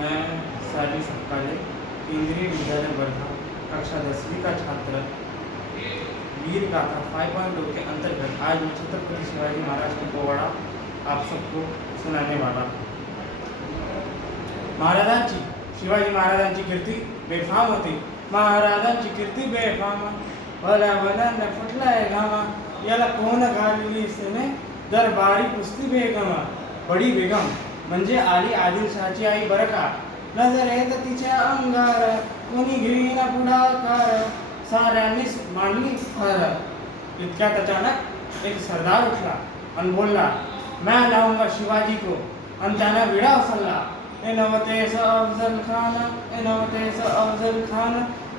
मैं साली सकाले केंद्रीय विद्यालय वर्धा कक्षा 10वीं का छात्र वीर गाथा 5.2 के अंतर्गत आज मैं छत्रपति शिवाजी महाराज का पोवाड़ा आप सबको सुनाने वाला हूँ। महाराजांची शिवाजी महाराजांची कीर्ती बेफाम होती। महाराजांची कीर्ती बेफाम भल्या भल्याने फुटलाय घामा याला कोण घालली सेने दरबारी कुस्ती बेगम बडी बेगम म्हणजे आली आदिलशहाची आई बरं का। नजर येत तिच्या अंगार कोणी घेईना पुढाकार साऱ्यांनीच मांडली फार। इतक्यात अचानक एक सरदार उठला आणि बोलला मैं लाऊंगा शिवाजी को आणि त्याने विडा उचलला। ए नवतेस अफजल खान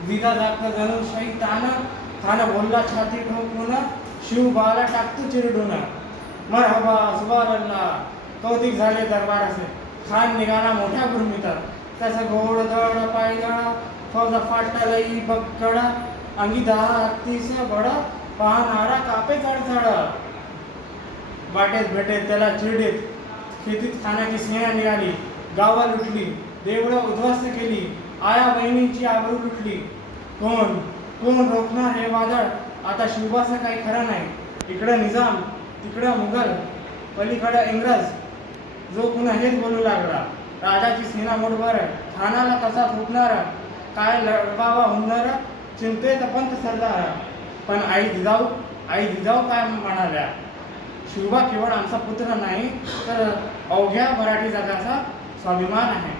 दिदा जागता जणू शैतान खान बोलला छाती ठोकून शिवबाला टाकतो चिरडून। मरहबा सुभानअल्लाह कौतिक झाले दरबाराचे। खान निघाला मोठ्या गुरमीतात त्याचा घोड दड पायदळ फौजा फाटला लई बक्कड अंगी 10-30 बड पाहणारा कापे चढचढ। वाटेत भेटेत त्याला चिरडीत खेतीत खानाची सेना निघाली गावा लुटली देवळं उद्ध्वस्त केली आया बहिणींची आबरू लुटली। कोण कोण रोखणार हे वादळ आता शिवबाचं काही खरं नाही। इकडं निजाम तिकडं मुघल पलीकडं इंग्रज जो पुन्हा हेच बोलू लागला राजाची सेना मोठभर खानाला कसा फुटणार काय लढवावा होणार चिंतेत पंत सरदार। पण आई जिजाऊ काय म्हणाल्या शिवबा केवळ आमचा पुत्र नाही तर अवघ्या मराठी जगाचा स्वाभिमान आहे।